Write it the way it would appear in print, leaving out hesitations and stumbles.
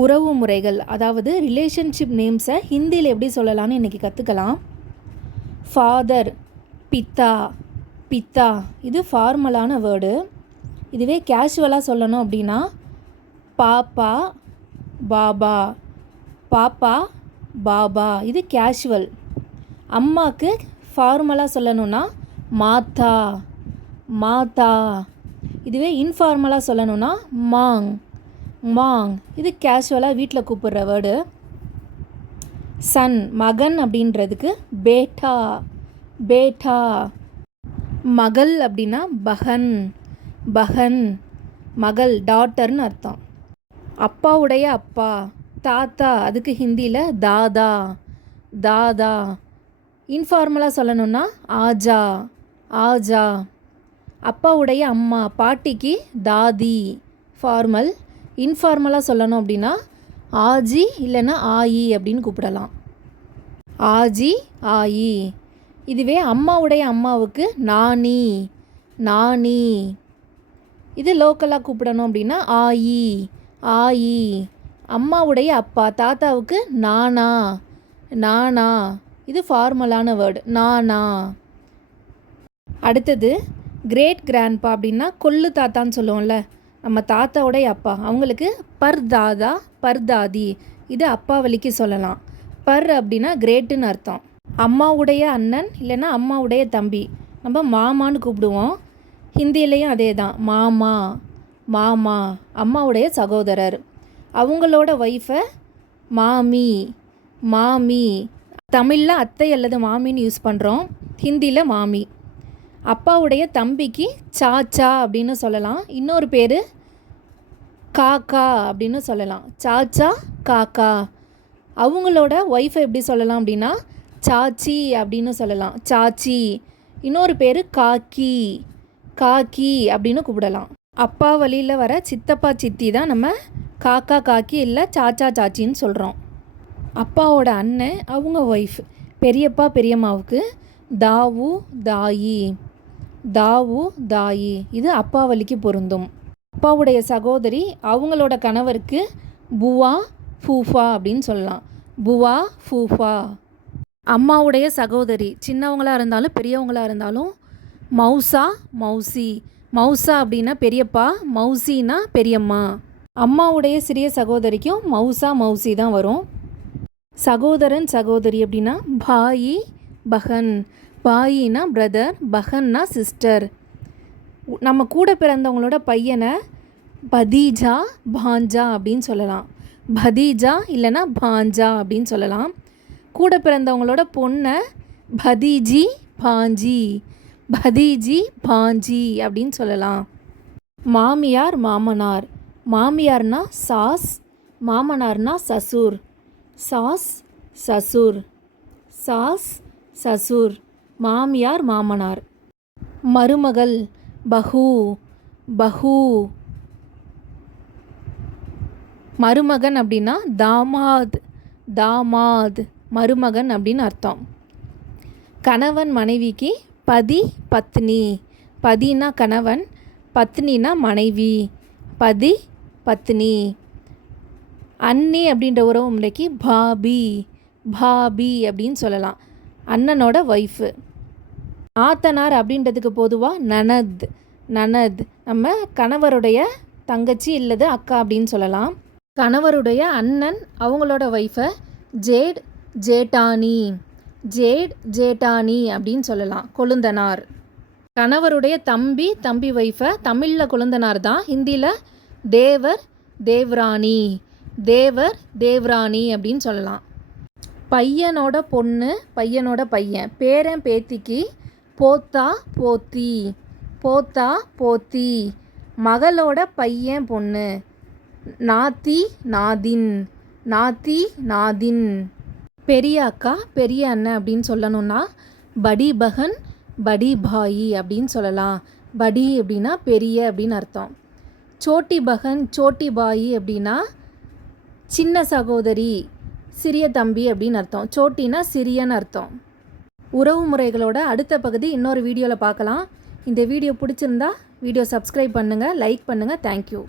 உறவு முறைகள், அதாவது ரிலேஷன்ஷிப் நேம்ஸை ஹிந்தியில் எப்படி சொல்லலாம்னு இன்றைக்கி கற்றுக்கலாம். ஃபாதர், பித்தா, பித்தா இது ஃபார்மலான வேர்டு. இதுவே கேஷுவலாக சொல்லணும் அப்படின்னா பாப்பா, பாபா, பாப்பா, பாபா இது கேஷுவல். அம்மாவுக்கு ஃபார்மலாக சொல்லணுன்னா மாதா, மாதா. இதுவே இன்ஃபார்மலாக சொல்லணுன்னா மாங், மாங் இது கேஷுவலாக வீட்டில் கூப்பிடுற வேர்டு. சன் மகன் அப்படின்றதுக்கு பேட்டா, பேட்டா. மகள் அப்படின்னா பஹன், பஹன் மகள் டாட்டர்னு அர்த்தம். அப்பாவுடைய அப்பா தாத்தா, அதுக்கு ஹிந்தியில் தாதா, தாதா. இன்ஃபார்மலாக சொல்லணுன்னா ஆஜா, ஆஜா. அப்பாவுடைய அம்மா பாட்டிக்கு தாதி ஃபார்மல். இன்ஃபார்மலாக சொல்லணும் அப்படின்னா ஆஜி இல்லைன்னா ஆயி அப்படின்னு கூப்பிடலாம். ஆஜி, ஆயி. இதுவே அம்மாவுடைய அம்மாவுக்கு நானி, நானி. இது லோக்கலாக கூப்பிடணும் அப்படின்னா ஆயி, ஆயி. அம்மாவுடைய அப்பா தாத்தாவுக்கு நானா, நானா. இது ஃபார்மலான வேர்டு நானா. அடுத்தது கிரேட் கிராண்ட்பா அப்படின்னா கொள்ளு தாத்தான்னு சொல்லுவோம்ல, நம்ம தாத்தாவுடைய அப்பா, அவங்களுக்கு பர்தாதா, பர்தாதி. இது அப்பா வழிக்கு சொல்லலாம். பர் அப்படின்னா கிரேட்டுன்னு அர்த்தம். அம்மாவுடைய அண்ணன் இல்லைன்னா அம்மாவுடைய தம்பி நம்ம மாமான்னு கூப்பிடுவோம். ஹிந்திலையும் அதே தான், மாமா, மாமா. அம்மாவுடைய சகோதரர், அவங்களோட ஒய்ஃபை மாமி, மாமி. தமிழில் அத்தை அல்லது மாமின்னு யூஸ் பண்ணுறோம், ஹிந்தியில் மாமி. அப்பாவுடைய தம்பிக்கு சாச்சா அப்படின்னு சொல்லலாம். இன்னொரு பேர் காக்கா அப்படின்னு சொல்லலாம். சாச்சா, காக்கா. அவங்களோட ஒய்ஃபை எப்படி சொல்லலாம் அப்படின்னா சாச்சி அப்படின்னு சொல்லலாம், சாச்சி. இன்னொரு பேர் காக்கி, காக்கி அப்படின்னு கூப்பிடலாம். அப்பா வழியில் வர சித்தப்பா சித்தி தான் நம்ம காக்கா, காக்கி இல்லை சாச்சா, சாச்சின்னு சொல்கிறோம். அப்பாவோட அண்ணன் அவங்க ஒய்ஃப் பெரியப்பா, பெரியம்மாவுக்கு தாவு, தாயி, தாவு, தாயி. இது அப்பா வழிக்கு பொருந்தும். அப்பாவுடைய சகோதரி அவங்களோட கணவருக்கு புவா, ஃபூஃபா அப்படின்னு சொல்லலாம். புவா, ஃபூஃபா. அம்மாவுடைய சகோதரி சின்னவங்களாக இருந்தாலும் பெரியவங்களாக இருந்தாலும் மௌசா, மௌசி. மௌசா அப்படின்னா பெரியப்பா, மௌசின்னா பெரியம்மா. அம்மாவுடைய சிறிய சகோதரிக்கும் மௌசா, மௌசி தான் வரும். சகோதரன், சகோதரி அப்படின்னா பாயி, பஹன். பாயினா பிரதர், பஹன்னா சிஸ்டர். நம்ம கூட பிறந்தவங்களோட பையனை பதீஜா, பாஞ்சா அப்படின்னு சொல்லலாம். பதீஜா இல்லைன்னா பாஞ்சா அப்படின்னு சொல்லலாம். கூட பிறந்தவங்களோட பொண்ணை பதீஜி, பாஞ்சி, பதீஜி, பாஞ்சி அப்படின்னு சொல்லலாம். மாமியார், மாமனார். மாமியார்னா சாஸ், மாமனார்னா சசூர். சாஸ், சசூர், சாஸ், சசூர். மாமியார், மாமனார். மருமகள் பஹூ, பஹூ. மருமகன் அப்படின்னா தாமாத், தாமாத். மருமகன் அப்படின்னு அர்த்தம். கணவன் மனைவிக்கு பதி, பத்னி. பதினா கணவன், பத்னினா மனைவி. பதி, பத்னி. அண்ணி அப்படின்ற உறவு முறைக்கு பாபி, பாபி அப்படின்னு சொல்லலாம். அண்ணனோட ஒய்ஃபு. நாத்தனார் அப்படின்றதுக்கு பொதுவாக நனத், நனத். நம்ம கணவருடைய தங்கச்சி இல்லது அக்கா அப்படின்னு சொல்லலாம். கணவருடைய அண்ணன் அவங்களோட ஒய்ஃபை ஜேட், ஜேட்டானி, ஜேட், ஜேட்டானி அப்படின்னு சொல்லலாம். கொழுந்தனார். கணவருடைய தம்பி, தம்பி ஒய்ஃபை தமிழில் கொழுந்தனார் தான், ஹிந்தியில் தேவர், தேவ்ராணி, தேவர், தேவ்ராணி அப்படின்னு சொல்லலாம். பையனோட பொண்ணு, பையனோட பையன். பேரன் பேத்திக்கு போத்தா, போத்தி, போத்தா, போத்தி. மகளோட பையன் பொண்ணு நாத்தி, நாதின், நாத்தி, நாதின். பெரிய அக்கா, பெரிய அண்ணன் அப்படின்னு சொல்லணும்னா படி பகன், படி பாயி அப்படின்னு சொல்லலாம். படி அப்படின்னா பெரிய அப்படின்னு அர்த்தம். சோட்டி பகன், சோட்டி பாயி அப்படின்னா சின்ன சகோதரி, சிறிய தம்பி அப்படின்னு அர்த்தம். சோட்டினா சிறியன்னு அர்த்தம். உறவு முறைகளோட அடுத்த பகுதி இன்னொரு வீடியோவில் பார்க்கலாம். இந்த வீடியோ பிடிச்சிருந்தா வீடியோ சப்ஸ்கிரைப் பண்ணுங்கள், லைக் பண்ணுங்கள். தேங்க்யூ.